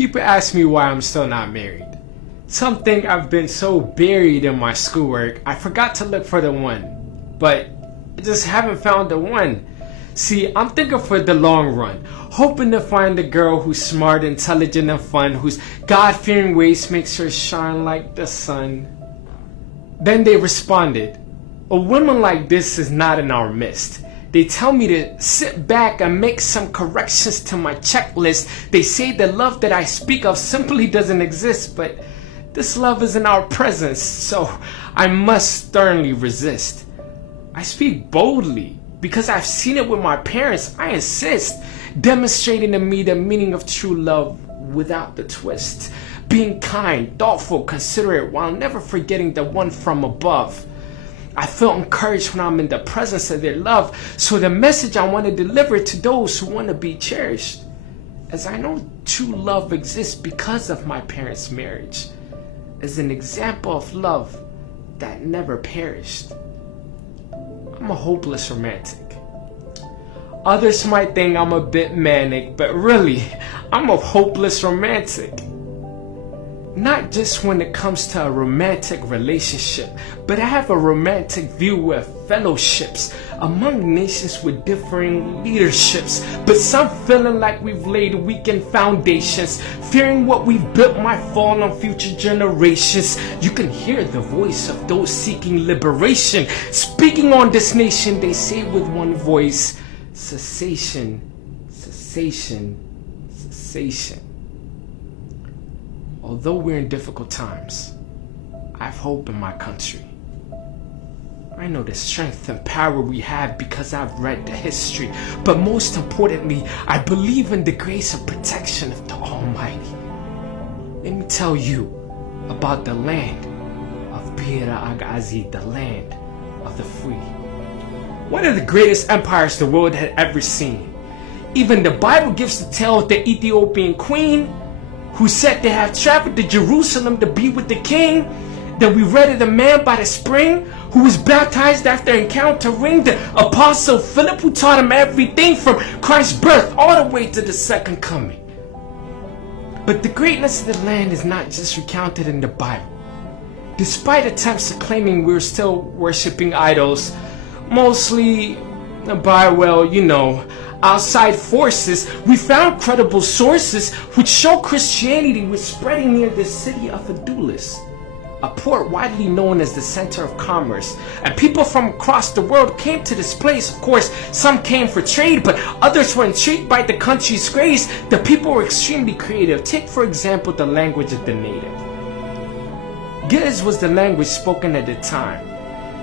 People ask me why I'm still not married. Some think I've been so buried in my schoolwork, I forgot to look for the one. But I just haven't found the one. See, I'm thinking for the long run, hoping to find a girl who's smart, intelligent, and fun, whose God-fearing ways makes her shine like the sun. Then they responded, a woman like this is not in our midst. They tell me to sit back and make some corrections to my checklist. They say the love that I speak of simply doesn't exist, but this love is in our presence, so I must sternly resist. I speak boldly because I've seen it with my parents. I insist, demonstrating to me the meaning of true love without the twist. Being kind, thoughtful, considerate, while never forgetting the one from above. I feel encouraged when I'm in the presence of their love, so the message I want to deliver to those who want to be cherished, as I know true love exists because of my parents' marriage, as an example of love that never perished. I'm a hopeless romantic. Others might think I'm a bit manic, but really, I'm a hopeless romantic. Not just when it comes to a romantic relationship, but I have a romantic view with fellowships among nations with differing leaderships, but some feeling like we've laid weakened foundations, fearing what we've built might fall on future generations. You can hear the voice of those seeking liberation, speaking on this nation. They say with one voice, cessation, cessation, cessation. Although we're in difficult times, I have hope in my country. I know the strength and power we have because I've read the history, but most importantly, I believe in the grace and protection of the Almighty. Let me tell you about the land of Bira Agazi, the land of the free. One of the greatest empires the world had ever seen. Even the Bible gives the tale of the Ethiopian queen who said they have traveled to Jerusalem to be with the king. Then we read of the man by the spring who was baptized after encountering the apostle Philip, who taught him everything from Christ's birth all the way to the second coming. But the greatness of the land is not just recounted in the Bible. Despite attempts at claiming we're still worshiping idols, mostly by, outside forces, we found credible sources which show Christianity was spreading near the city of Adulis, a port widely known as the center of commerce. And people from across the world came to this place. Of course, some came for trade, but others were intrigued by the country's grace. The people were extremely creative. Take, for example, the language of the native. Giz was the language spoken at the time.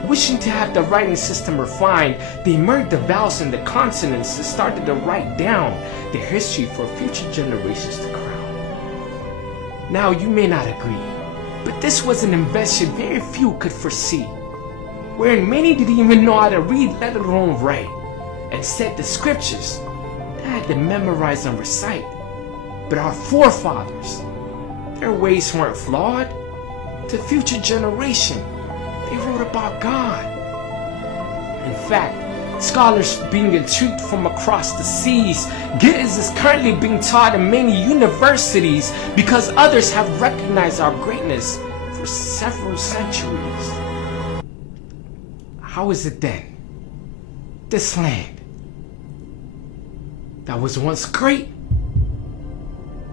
Wishing to have the writing system refined, they merged the vowels and the consonants and started to write down their history for future generations to crown. Now, you may not agree, but this was an invention very few could foresee, wherein many didn't even know how to read, let alone write. And said the scriptures, they had to memorize and recite. But our forefathers, their ways weren't flawed. To future generation, they wrote about God. In fact, scholars being intrigued from across the seas, Giz is currently being taught in many universities because others have recognized our greatness for several centuries. How is it then? This land that was once great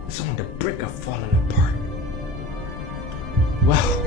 is on the brink of falling apart. Well,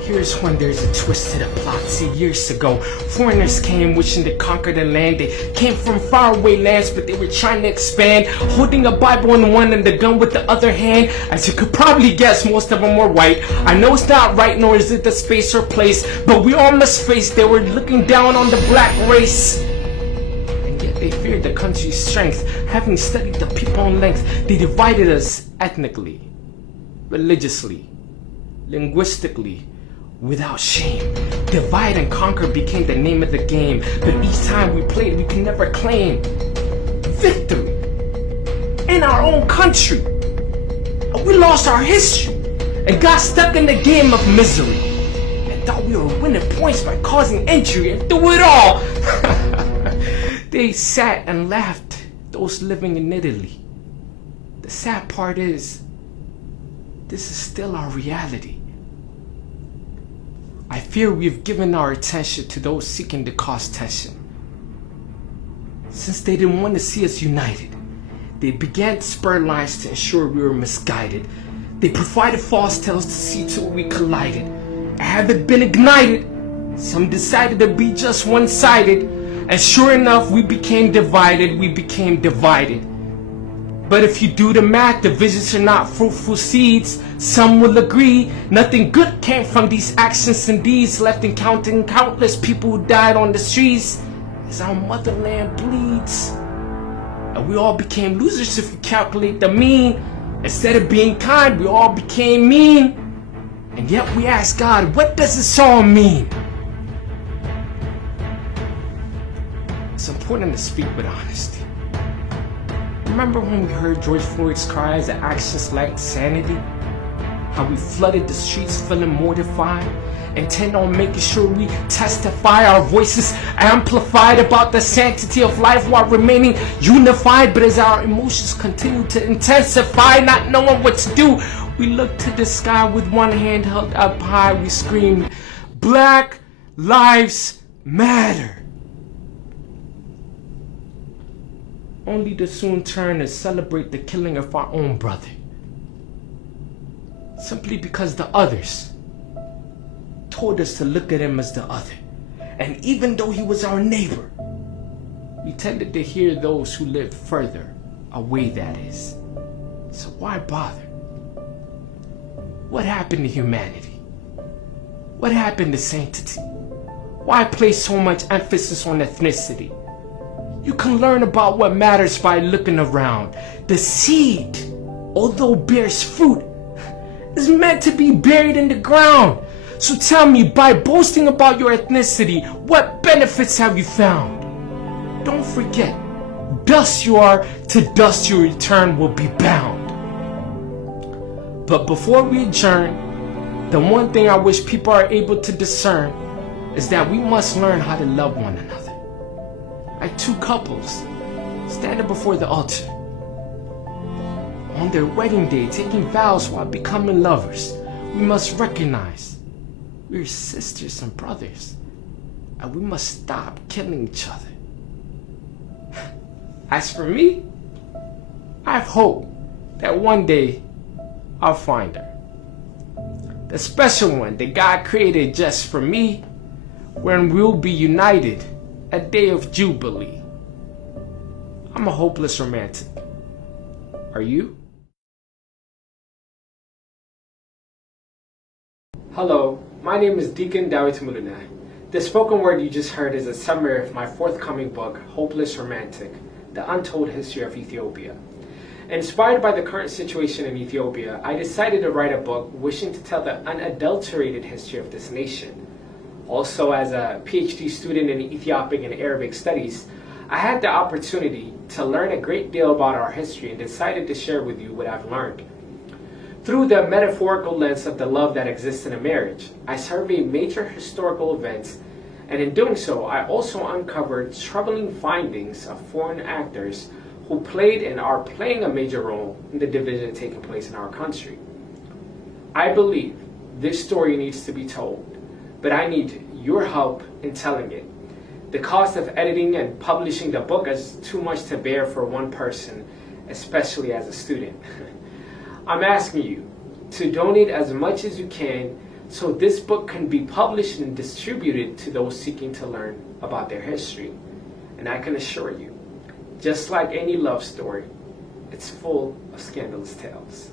here's when there's a twist to the plot. See, years ago, foreigners came wishing to conquer the land. They came from faraway lands, but they were trying to expand, holding a Bible in one and the gun with the other hand. As you could probably guess, most of them were white. I know it's not right, nor is it the space or place, but we all must face they were looking down on the black race. And yet they feared the country's strength. Having studied the people in length, they divided us ethnically, religiously, linguistically, without shame. Divide and conquer became the name of the game, but each time we played, we could never claim victory in our own country. We lost our history and got stuck in the game of misery and thought we were winning points by causing injury, and through it all, they sat and laughed, those living in Italy. The sad part is, this is still our reality. I fear we've given our attention to those seeking to cause tension. Since they didn't want to see us united, they began to spur lines to ensure we were misguided. They provided false tales to see to it we collided. Having been ignited, some decided to be just one-sided, and sure enough, we became divided. But if you do the math, divisions are not fruitful seeds. Some will agree, nothing good came from these actions and deeds, left in counting countless people who died on the streets as our motherland bleeds. And we all became losers if we calculate the mean. Instead of being kind, we all became mean. And yet we ask God, what does this all mean? It's important to speak with honesty. Remember when we heard George Floyd's cries and actions lacked sanity? How we flooded the streets feeling mortified, intent on making sure we testify, our voices amplified about the sanctity of life while remaining unified. But as our emotions continue to intensify, not knowing what to do, we looked to the sky with one hand held up high. We screamed, "Black Lives Matter!" Only to soon turn and celebrate the killing of our own brother. Simply because the others told us to look at him as the other. And even though he was our neighbor, we tended to hear those who lived further away, that is. So why bother? What happened to humanity? What happened to sanctity? Why place so much emphasis on ethnicity? You can learn about what matters by looking around. The seed, although bears fruit, is meant to be buried in the ground. So tell me, by boasting about your ethnicity, what benefits have you found? Don't forget, dust you are, to dust your return will be bound. But before we adjourn, the one thing I wish people are able to discern is that we must learn how to love one another. Like two couples standing before the altar on their wedding day, taking vows while becoming lovers, we must recognize we're sisters and brothers, and we must stop killing each other. As for me, I have hope that one day I'll find her, the special one that God created just for me, when we'll be united, a day of jubilee. I'm a hopeless romantic. Are you? Hello, my name is Deacon Dawit Muluneh. The spoken word you just heard is a summary of my forthcoming book, Hopeless Romantic, The Untold History of Ethiopia. Inspired by the current situation in Ethiopia, I decided to write a book wishing to tell the unadulterated history of this nation. Also, as a PhD student in Ethiopic and Arabic studies, I had the opportunity to learn a great deal about our history and decided to share with you what I've learned. Through the metaphorical lens of the love that exists in a marriage, I surveyed major historical events, and in doing so, I also uncovered troubling findings of foreign actors who played and are playing a major role in the division taking place in our country. I believe this story needs to be told, but I need your help in telling it. The cost of editing and publishing the book is too much to bear for one person, especially as a student. I'm asking you to donate as much as you can so this book can be published and distributed to those seeking to learn about their history. And I can assure you, just like any love story, it's full of scandalous tales.